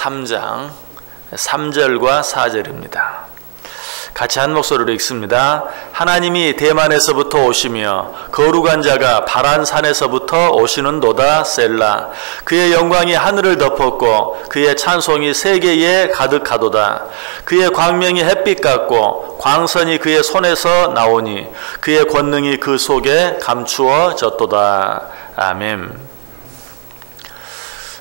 3장 3절과 4절입니다. 같이 한 목소리로 읽습니다. 하나님이 대만에서부터 오시며 거룩한 자가 바란 산에서부터 오시는도다. 셀라. 그의 영광이 하늘을 덮었고 그의 찬송이 세계에 가득하도다. 그의 광명이 햇빛 같고 광선이 그의 손에서 나오니 그의 권능이 그 속에 감추어졌도다. 아멘.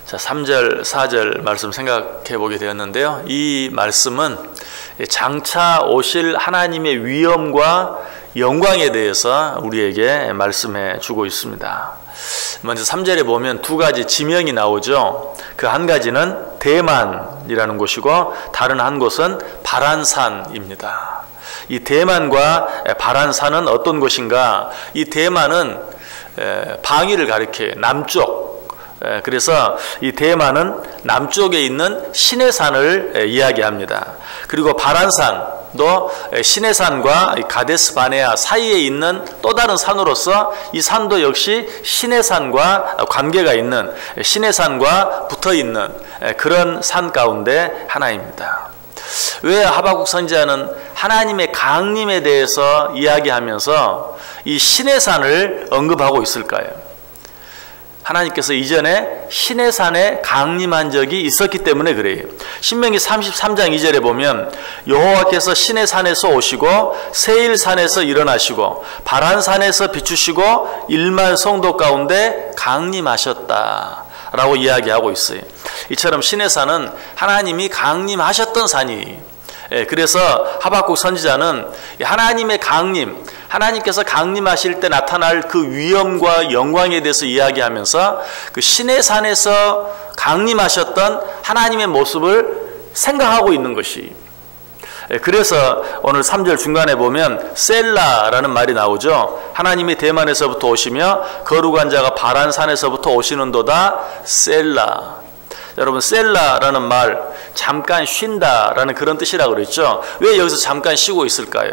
자, 3절, 4절 말씀 생각해 보게 되었는데요. 이 말씀은 장차 오실 하나님의 위엄과 영광에 대해서 우리에게 말씀해 주고 있습니다. 먼저 3절에 보면 두 가지 지명이 나오죠. 그 한 가지는 대만이라는 곳이고 다른 한 곳은 바란산입니다. 이 대만과 바란산은 어떤 곳인가? 이 대만은 방위를 가리켜요. 남쪽. 그래서 이 대만은 남쪽에 있는 시내산을 이야기합니다. 그리고 바란산도 시내산과 가데스 바네아 사이에 있는 또 다른 산으로서 이 산도 역시 시내산과 관계가 있는, 시내산과 붙어있는 그런 산 가운데 하나입니다. 왜 하박국 선지자는 하나님의 강림에 대해서 이야기하면서 이 시내산을 언급하고 있을까요? 하나님께서 이전에 시내산에 강림한 적이 있었기 때문에 그래요. 신명기 33장 2절에 보면 여호와께서 시내산에서 오시고 세일산에서 일어나시고 바란산에서 비추시고 1만 성도 가운데 강림하셨다 라고 이야기하고 있어요. 이처럼 시내산은 하나님이 강림하셨던 산이에요. 그래서 하박국 선지자는 하나님의 강림, 하나님께서 강림하실 때 나타날 그 위엄과 영광에 대해서 이야기하면서 그 시내산에서 강림하셨던 하나님의 모습을 생각하고 있는 것이, 그래서 오늘 3절 중간에 보면 셀라라는 말이 나오죠. 하나님이 대만에서부터 오시며 거룩한 자가 바란산에서부터 오시는도다. 셀라. 여러분, 셀라라는 말, 잠깐 쉰다라는 그런 뜻이라고 그랬죠. 왜 여기서 잠깐 쉬고 있을까요?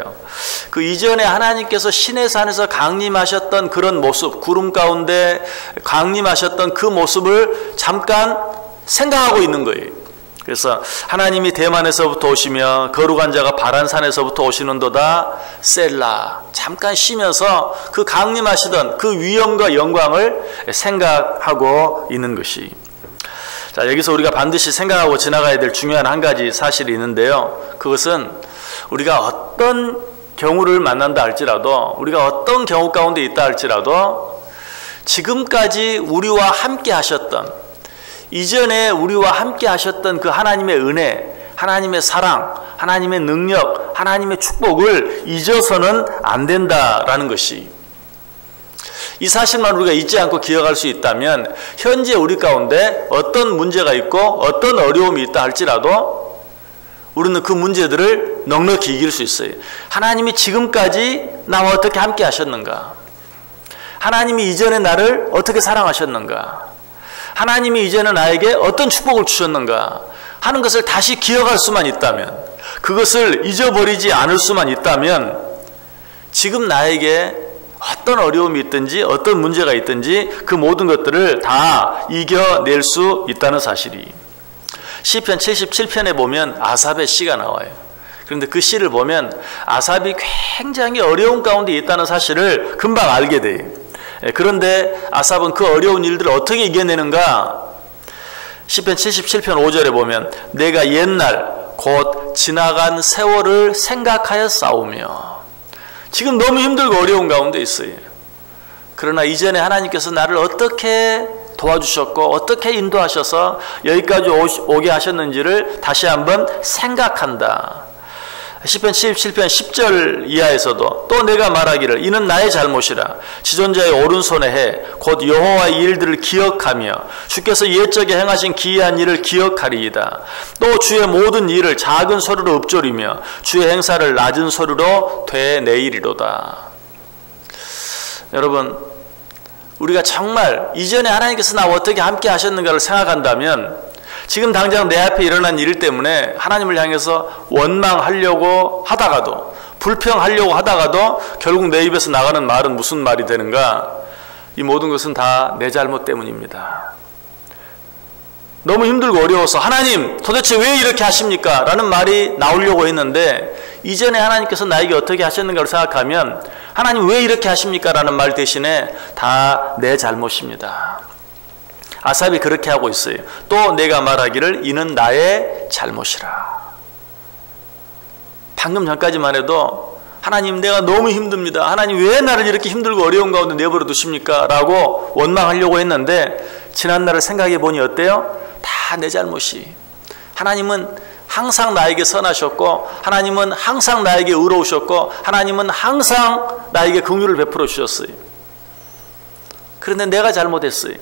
그 이전에 하나님께서 시내산에서 강림하셨던 그런 모습, 구름 가운데 강림하셨던 그 모습을 잠깐 생각하고 있는 거예요. 그래서 하나님이 대만에서부터 오시며 거룩한 자가 바란산에서부터 오시는도다. 셀라. 잠깐 쉬면서 그 강림하시던 그 위엄과 영광을 생각하고 있는 것이. 자, 여기서 우리가 반드시 생각하고 지나가야 될 중요한 한 가지 사실이 있는데요. 그것은 우리가 어떤 경우를 만난다 할지라도, 우리가 어떤 경우 가운데 있다 할지라도 지금까지 우리와 함께 하셨던, 이전에 우리와 함께 하셨던 그 하나님의 은혜, 하나님의 사랑, 하나님의 능력, 하나님의 축복을 잊어서는 안 된다라는 것이, 이 사실만 우리가 잊지 않고 기억할 수 있다면 현재 우리 가운데 어떤 문제가 있고 어떤 어려움이 있다 할지라도 우리는 그 문제들을 넉넉히 이길 수 있어요. 하나님이 지금까지 나와 어떻게 함께 하셨는가? 하나님이 이전에 나를 어떻게 사랑하셨는가? 하나님이 이전에 나에게 어떤 축복을 주셨는가 하는 것을 다시 기억할 수만 있다면, 그것을 잊어버리지 않을 수만 있다면 지금 나에게 어떤 어려움이 있든지 어떤 문제가 있든지 그 모든 것들을 다 이겨낼 수 있다는 사실이, 시편 77편에 보면 아삽의 시가 나와요. 그런데 그 시를 보면 아삽이 굉장히 어려운 가운데 있다는 사실을 금방 알게 돼요. 그런데 아삽은 그 어려운 일들을 어떻게 이겨내는가? 시편 77편 5절에 보면 내가 옛날 곧 지나간 세월을 생각하여 싸우며, 지금 너무 힘들고 어려운 가운데 있어요. 그러나 이전에 하나님께서 나를 어떻게 도와주셨고 어떻게 인도하셔서 여기까지 오게 하셨는지를 다시 한번 생각한다. 시편 77편 10절 이하에서도 또 내가 말하기를 이는 나의 잘못이라 지존자의 오른손에 해 곧 여호와의 일들을 기억하며 주께서 옛적에 행하신 기이한 일을 기억하리이다. 또 주의 모든 일을 작은 소리로 읊조리며 주의 행사를 낮은 소리로 되내이리로다. 여러분, 우리가 정말 이전에 하나님께서 나와 어떻게 함께 하셨는가를 생각한다면 지금 당장 내 앞에 일어난 일 때문에 하나님을 향해서 원망하려고 하다가도, 불평하려고 하다가도 결국 내 입에서 나가는 말은 무슨 말이 되는가? 이 모든 것은 다 내 잘못 때문입니다. 너무 힘들고 어려워서 하나님 도대체 왜 이렇게 하십니까? 라는 말이 나오려고 했는데 이전에 하나님께서 나에게 어떻게 하셨는가를 생각하면 하나님 왜 이렇게 하십니까? 라는 말 대신에 다 내 잘못입니다. 아삽이 그렇게 하고 있어요. 또 내가 말하기를 이는 나의 잘못이라. 방금 전까지만 해도 하나님 내가 너무 힘듭니다. 하나님 왜 나를 이렇게 힘들고 어려운 가운데 내버려 두십니까? 라고 원망하려고 했는데 지난날을 생각해 보니 어때요? 다 내 잘못이. 하나님은 항상 나에게 선하셨고 하나님은 항상 나에게 의로우셨고 하나님은 항상 나에게 긍휼을 베풀어 주셨어요. 그런데 내가 잘못했어요.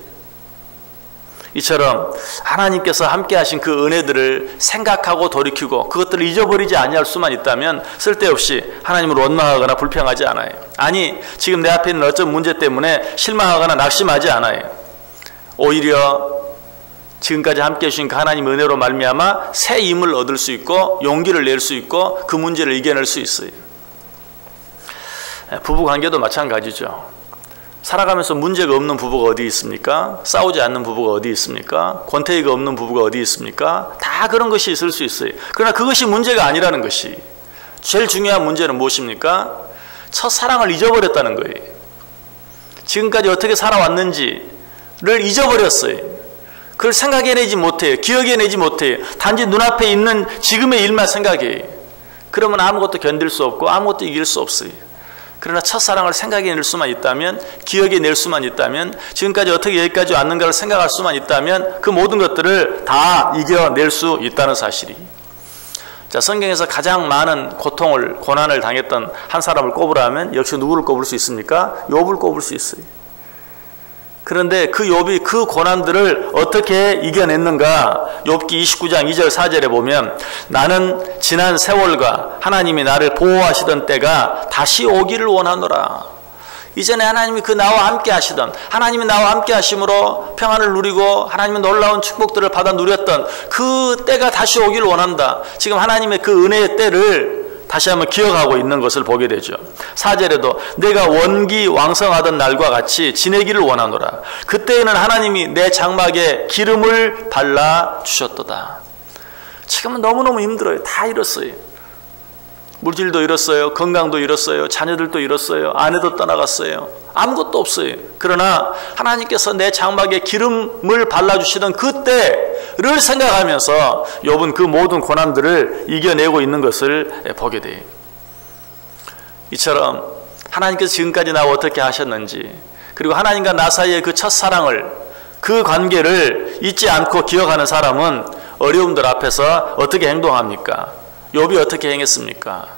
이처럼 하나님께서 함께 하신 그 은혜들을 생각하고 돌이키고 그것들을 잊어버리지 아니할 수만 있다면 쓸데없이 하나님을 원망하거나 불평하지 않아요. 아니 지금 내 앞에 있는 어떤 문제 때문에 실망하거나 낙심하지 않아요. 오히려 지금까지 함께 해주신 그 하나님 은혜로 말미암아 새 힘을 얻을 수 있고 용기를 낼 수 있고 그 문제를 이겨낼 수 있어요. 부부관계도 마찬가지죠. 살아가면서 문제가 없는 부부가 어디 있습니까? 싸우지 않는 부부가 어디 있습니까? 권태기가 없는 부부가 어디 있습니까? 다 그런 것이 있을 수 있어요. 그러나 그것이 문제가 아니라는 것이. 제일 중요한 문제는 무엇입니까? 첫사랑을 잊어버렸다는 거예요. 지금까지 어떻게 살아왔는지를 잊어버렸어요. 그걸 생각해내지 못해요. 기억해내지 못해요. 단지 눈앞에 있는 지금의 일만 생각해요. 그러면 아무것도 견딜 수 없고 아무것도 이길 수 없어요. 그러나 첫사랑을 생각해낼 수만 있다면, 기억해낼 수만 있다면, 지금까지 어떻게 여기까지 왔는가를 생각할 수만 있다면 그 모든 것들을 다 이겨낼 수 있다는 사실이. 자, 성경에서 가장 많은 고통을, 고난을 당했던 한 사람을 꼽으라면 역시 누구를 꼽을 수 있습니까? 욥을 꼽을 수 있어요. 그런데 그 욥이 그 고난들을 어떻게 이겨냈는가? 욥기 29장 2절 4절에 보면 나는 지난 세월과 하나님이 나를 보호하시던 때가 다시 오기를 원하노라. 이전에 하나님이 그 나와 함께 하시던, 하나님이 나와 함께 하심으로 평안을 누리고 하나님의 놀라운 축복들을 받아 누렸던 그 때가 다시 오기를 원한다. 지금 하나님의 그 은혜의 때를 다시 한번 기억하고 있는 것을 보게 되죠. 4절에도 내가 원기 왕성하던 날과 같이 지내기를 원하노라. 그때에는 하나님이 내 장막에 기름을 발라 주셨도다. 지금은 너무너무 힘들어요. 다 잃었어요. 물질도 잃었어요. 건강도 잃었어요. 자녀들도 잃었어요. 아내도 떠나갔어요. 아무것도 없어요. 그러나 하나님께서 내 장막에 기름을 발라주시던 그때를 생각하면서 욥은 그 모든 고난들을 이겨내고 있는 것을 보게 돼요. 이처럼 하나님께서 지금까지 나와 어떻게 하셨는지, 그리고 하나님과 나 사이의 그 첫사랑을, 그 관계를 잊지 않고 기억하는 사람은 어려움들 앞에서 어떻게 행동합니까? 욥이 어떻게 행했습니까?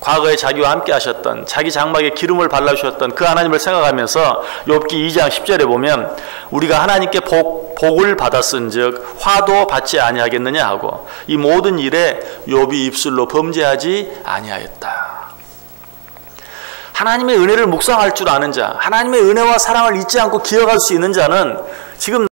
과거에 자기와 함께 하셨던, 자기 장막에 기름을 발라주셨던 그 하나님을 생각하면서 욥기 2장 10절에 보면 우리가 하나님께 복을 받았은즉 화도 받지 아니하겠느냐 하고 이 모든 일에 욥이 입술로 범죄하지 아니하였다. 하나님의 은혜를 묵상할 줄 아는 자, 하나님의 은혜와 사랑을 잊지 않고 기억할 수 있는 자는 지금